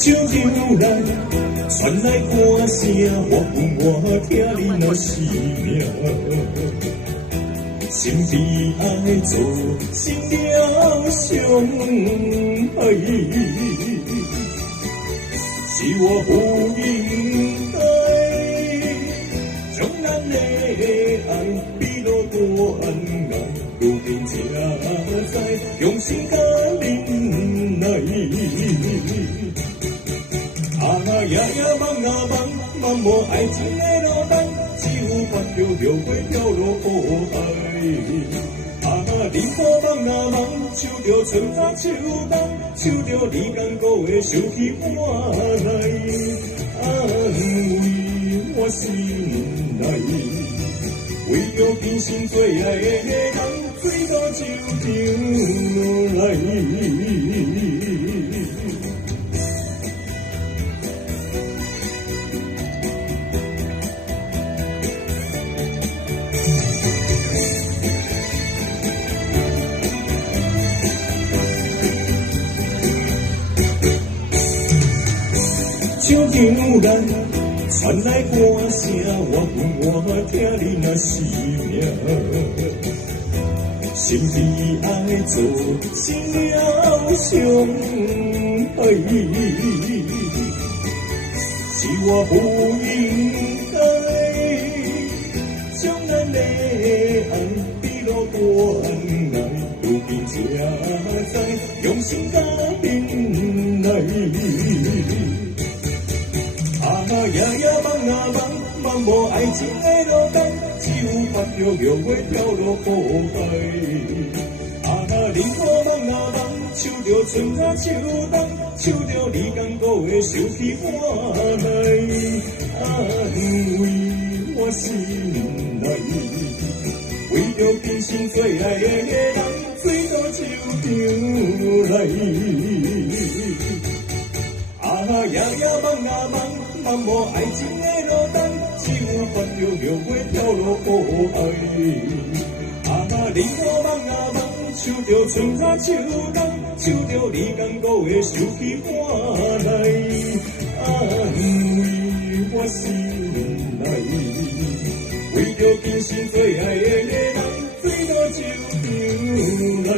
手榴来，传来歌声，我听你那是命。心悲哀做成了伤害，是我不应该将咱的爱比落断崖，如今才知用心甲忍耐。呀梦啊梦，茫无爱情的路灯，只有跋着流花跳落苦海。你可梦啊梦，手着春夏秋冬，手着你甘苦的想起我来，安慰我心内，为着今生最爱的人，水到手上来。手榴来，传来歌声，我听你那是命。心悲哀做成了伤害，是我不应该将咱的爱比落断崖，如今才知用心甲忍耐。梦啊梦，茫无爱情的路灯，只有跋着流花跳落苦海。你可梦啊梦，手着春夏秋冬，手着你甘苦的想起我来，安慰我心内，为着今生最爱的人，水到手上来。梦啊梦，茫无爱情的路灯，只有跋着流花跳落苦海。你可梦啊梦，手着春夏秋冬，手着你甘苦的想起我来，安慰我心内，为着今生最爱的人，水到手上来。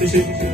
谢谢。